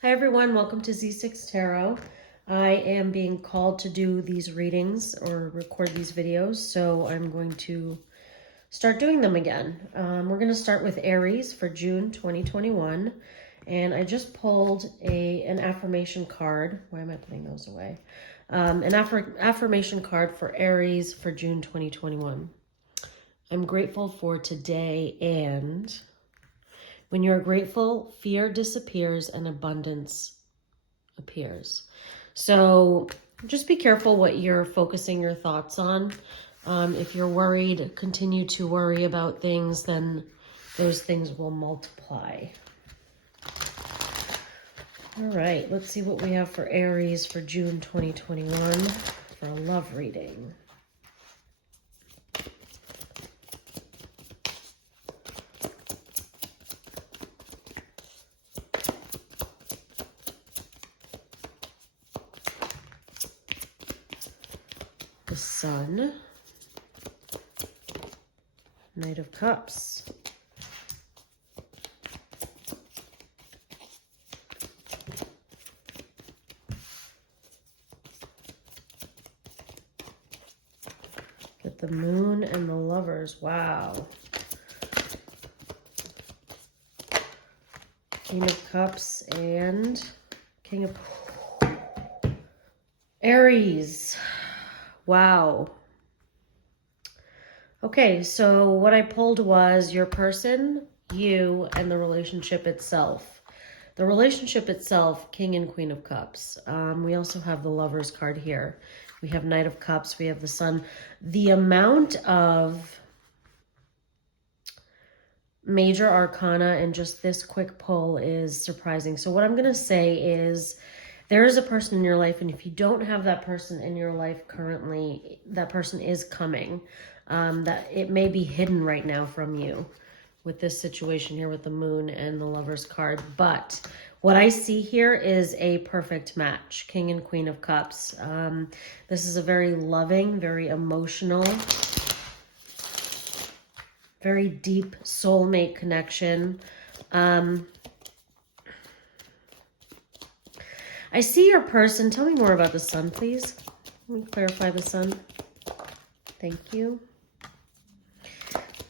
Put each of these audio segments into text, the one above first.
Hi everyone, welcome to Z6 Tarot. I am being called to do these readings or record these videos, so I'm going to start doing them again. We're going to start with Aries for June 2021, and I just pulled an affirmation card. Why am I putting those away? An affirmation card for Aries for June 2021. I'm grateful for today, and when you're grateful, fear disappears and abundance appears. So just be careful what you're focusing your thoughts on. If you're worried, continue to worry about things, then those things will multiply. All right, let's see what we have for Aries for June 2021 for a love reading. The Sun, Knight of Cups, get the Moon and the Lovers. Wow. King of Cups and King of Aries. Wow. Okay, so what I pulled was your person, you, and the relationship itself. The relationship itself, King and Queen of Cups. We also have the Lovers card here. We have Knight of Cups. We have the Sun. The amount of major arcana in just this quick pull is surprising. So what I'm going to say is there is a person in your life, and if you don't have that person in your life currently, that person is coming. That it may be hidden right now from you with this situation here with the Moon and the Lovers card. But what I see here is a perfect match, King and Queen of Cups. This is a very loving, very emotional, very deep soulmate connection. I see your person. Tell me more about the Sun, please. Let me clarify the Sun. Thank you.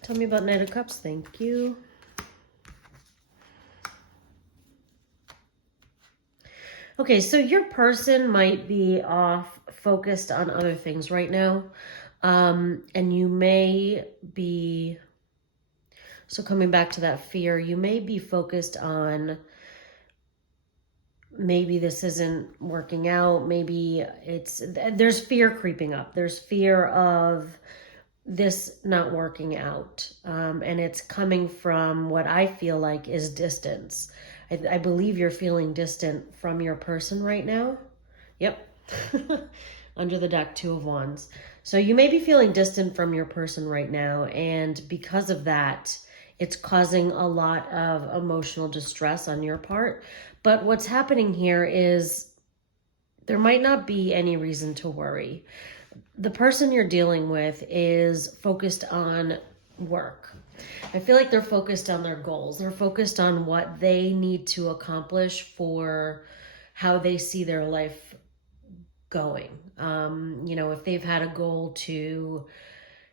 Tell me about Knight of Cups. Thank you. Okay, so your person might be off focused on other things right now. And you may be, so coming back to that fear, you may be focused on maybe this isn't working out. Maybe there's fear creeping up. There's fear of this not working out. And it's coming from what I feel like is distance. I believe you're feeling distant from your person right now. Yep. Under the deck, Two of Wands. So you may be feeling distant from your person right now. And because of that, it's causing a lot of emotional distress on your part. But what's happening here is there might not be any reason to worry. The person you're dealing with is focused on work. I feel like they're focused on their goals. They're focused on what they need to accomplish for how they see their life going. If they've had a goal to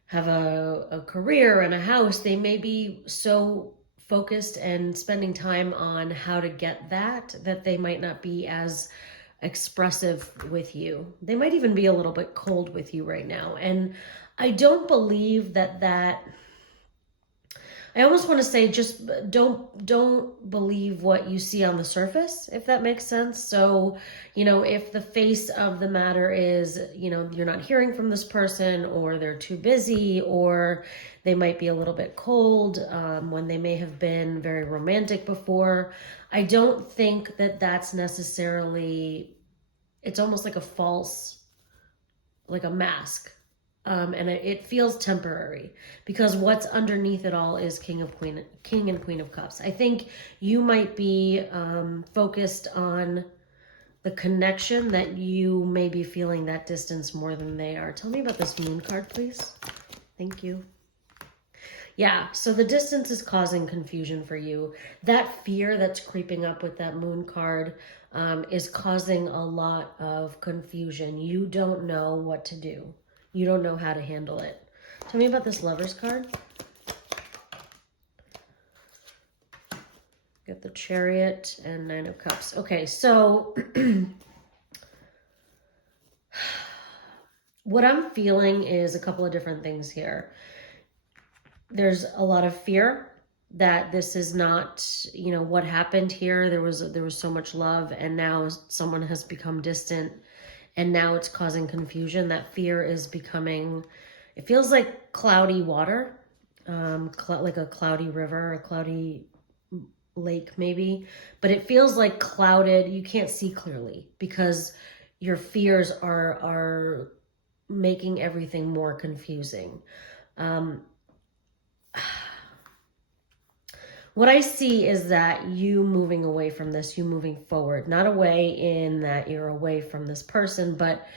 have a career and a house, they may be so focused and spending time on how to get that they might not be as expressive with you. They might even be a little bit cold with you right now. And I don't believe that I almost want to say just don't believe what you see on the surface, if that makes sense. So, if the face of the matter is, you're not hearing from this person, or they're too busy, or they might be a little bit cold when they may have been very romantic before. I don't think that that's necessarily, it's almost like a false, like a mask. And it feels temporary because what's underneath it all is King and Queen of Cups. I think you might be focused on the connection that you may be feeling that distance more than they are. Tell me about this Moon card, please. Thank you. Yeah, so the distance is causing confusion for you. That fear that's creeping up with that moon card is causing a lot of confusion. You don't know what to do. You don't know how to handle it. Tell me about this Lovers card. Get the Chariot and Nine of Cups. Okay, so what I'm feeling is a couple of different things here. There's a lot of fear that this is not, you know, what happened here. There was so much love, and now someone has become distant, and now it's causing confusion. That fear is becoming, it feels like cloudy water, like a cloudy river, a cloudy lake maybe, but it feels like clouded. You can't see clearly because your fears are making everything more confusing. What I see is that you moving away from this, you moving forward, not away in that you're away from this person, but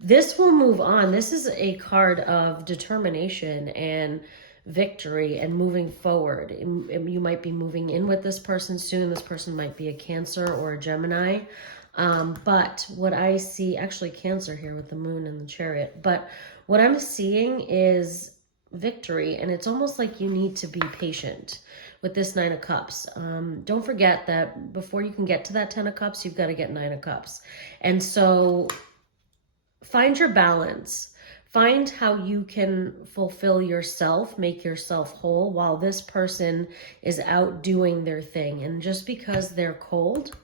this will move on. This is a card of determination and victory and moving forward. You might be moving in with this person soon. This person might be a Cancer or a Gemini. But what I see, actually Cancer here with the moon and the Chariot, but what I'm seeing is victory, and it's almost like you need to be patient with this Nine of Cups. Don't forget that before you can get to that 10 of Cups, you've got to get Nine of Cups. And so find your balance. Find how you can fulfill yourself, make yourself whole while this person is out doing their thing. And just because they're cold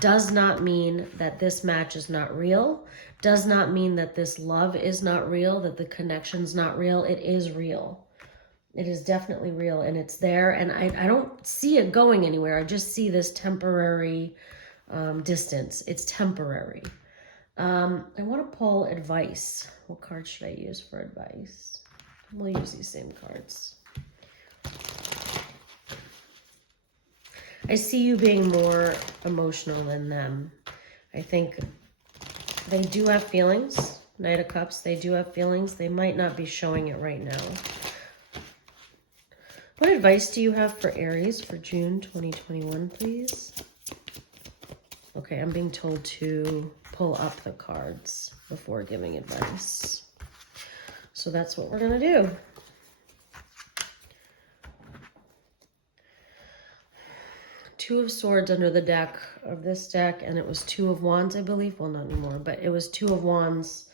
does not mean that this match is not real, does not mean that this love is not real, that the connection's not real. It is real. It is definitely real, and it's there, and I don't see it going anywhere. I just see this temporary distance. It's temporary. I want to pull advice. What card should I use for advice? We'll use these same cards. I see you being more emotional than them. I think they do have feelings. Knight of Cups, they do have feelings. They might not be showing it right now. What advice do you have for Aries for June 2021, please? Okay, I'm being told to pull up the cards before giving advice. So that's what we're going to do. Two of Swords under the deck of this deck, and it was Two of Wands, I believe. Well, not anymore, but it was Two of Wands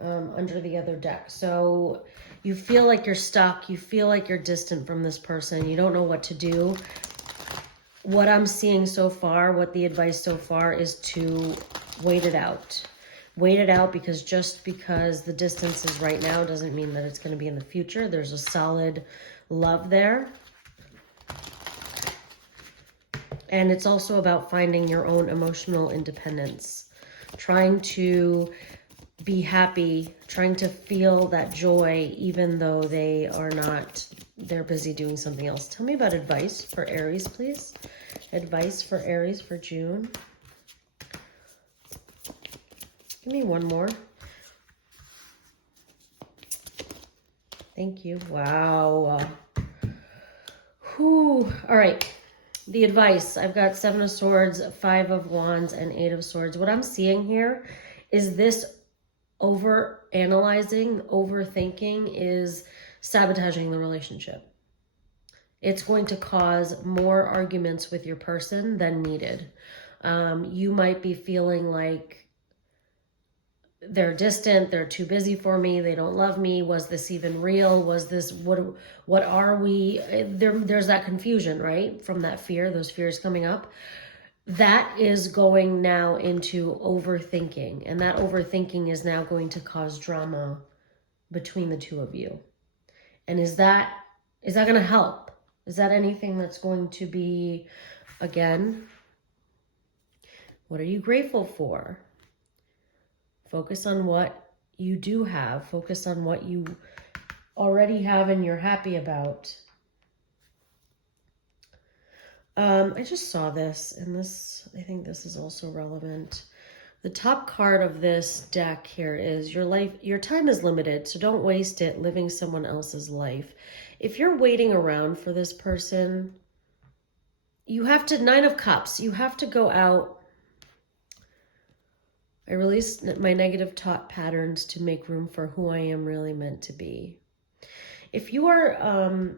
under the other deck. So you feel like you're stuck. You feel like you're distant from this person. You don't know what to do. What I'm seeing so far, what the advice so far is to wait it out. Wait it out, because just because the distance is right now doesn't mean that it's going to be in the future. There's a solid love there. And it's also about finding your own emotional independence, trying to be happy, trying to feel that joy, even though they are not, they're busy doing something else. Tell me about advice for Aries, please. Advice for Aries for June. Give me one more. Thank you. Wow. Whew. All right. The advice. I've got Seven of Swords, Five of Wands, and Eight of Swords. What I'm seeing here is this over-analyzing, overthinking is sabotaging the relationship. It's going to cause more arguments with your person than needed. You might be feeling like they're distant, they're too busy for me, they don't love me, was this even real, was this, what are we, there's that confusion, right, from that fear, those fears coming up. That is going now into overthinking, and that overthinking is now going to cause drama between the two of you. And is that going to help? Is that anything that's going to be, again, what are you grateful for? Focus on what you do have. Focus on what you already have and you're happy about. I just saw this, and this, I think this is also relevant. The top card of this deck here is your time is limited, so don't waste it living someone else's life. If you're waiting around for this person, you have to, 9 of Cups, you have to go out. I release my negative thought patterns to make room for who I am really meant to be. If you are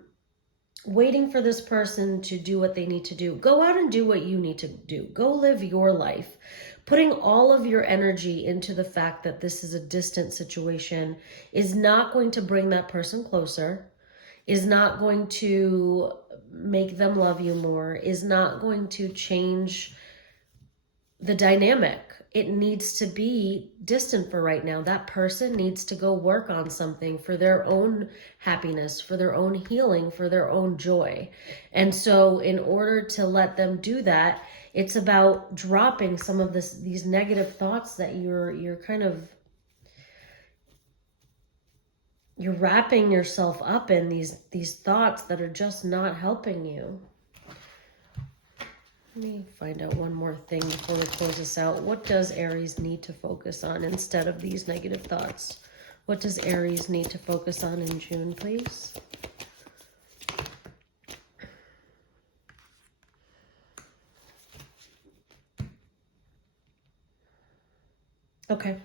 waiting for this person to do what they need to do, go out and do what you need to do. Go live your life. Putting all of your energy into the fact that this is a distant situation is not going to bring that person closer, is not going to make them love you more, is not going to change the dynamic. It needs to be distant for right now. That person needs to go work on something for their own happiness, for their own healing, for their own joy. And so in order to let them do that, it's about dropping some of these negative thoughts that you're wrapping yourself up in, these thoughts that are just not helping you. Let me find out one more thing before we close this out. What does Aries need to focus on instead of these negative thoughts? What does Aries need to focus on in June, please? Okay.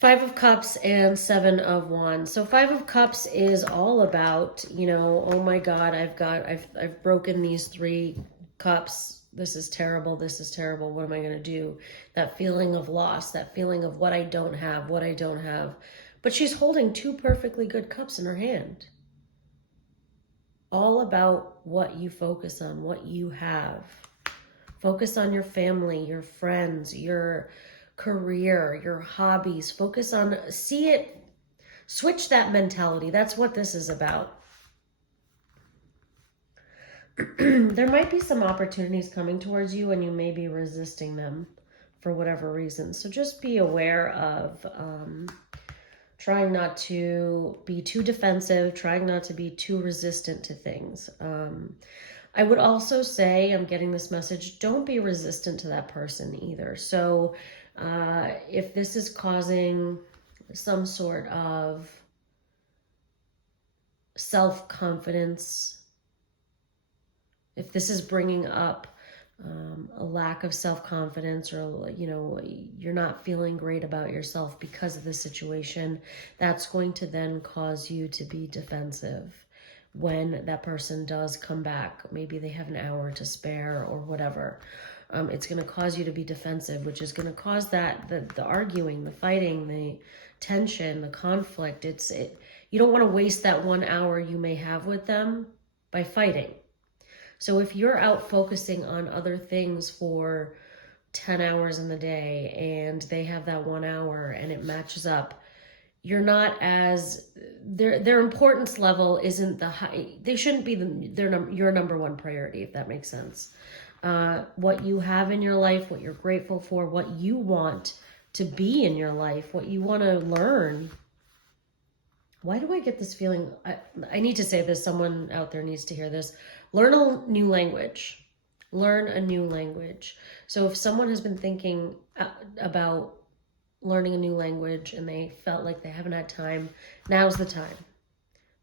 5 of Cups and 7 of Wands. So 5 of Cups is all about, you know, oh my God, I've broken these 3 cups. This is terrible. This is terrible. What am I going to do? That feeling of loss, that feeling of what I don't have, what I don't have. But she's holding 2 perfectly good cups in her hand. All about what you focus on, what you have. Focus on your family, your friends, your career, your hobbies. Focus on, see it, switch that mentality. That's what this is about. There might be some opportunities coming towards you and you may be resisting them for whatever reason. So just be aware of trying not to be too defensive, trying not to be too resistant to things. I would also say, I'm getting this message, don't be resistant to that person either. So if this is causing some sort of self-confidence, if this is bringing up a lack of self-confidence, or, you know, you're not feeling great about yourself because of the situation, that's going to then cause you to be defensive when that person does come back. Maybe they have an hour to spare or whatever. It's going to cause you to be defensive, which is going to cause the arguing, the fighting, the tension, the conflict. You don't want to waste that 1 hour you may have with them by fighting. So if you're out focusing on other things for 10 hours in the day and they have that 1 hour and it matches up, you're not as, their importance level isn't the high, they shouldn't be your number one priority, if that makes sense. What you have in your life, what you're grateful for, what you want to be in your life, what you want to learn. Why do I get this feeling? I need to say this. Someone out there needs to hear this. Learn a new language. Learn a new language. So if someone has been thinking about learning a new language and they felt like they haven't had time, now's the time.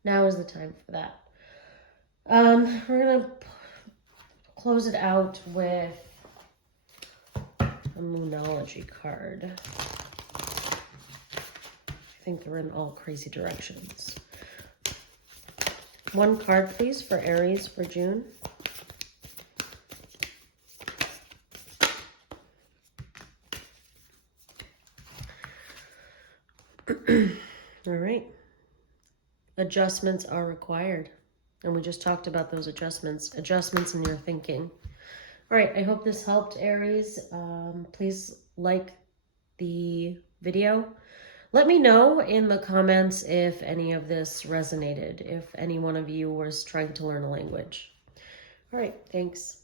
Now is the time for that. We're going to close it out with a Moonology card. I think they're in all crazy directions. 1 card, please, for Aries for June. All right. Adjustments are required. And we just talked about those adjustments in your thinking. All right, I hope this helped, Aries. Please like the video. Let me know in the comments if any of this resonated, if any one of you was trying to learn a language. All right, thanks.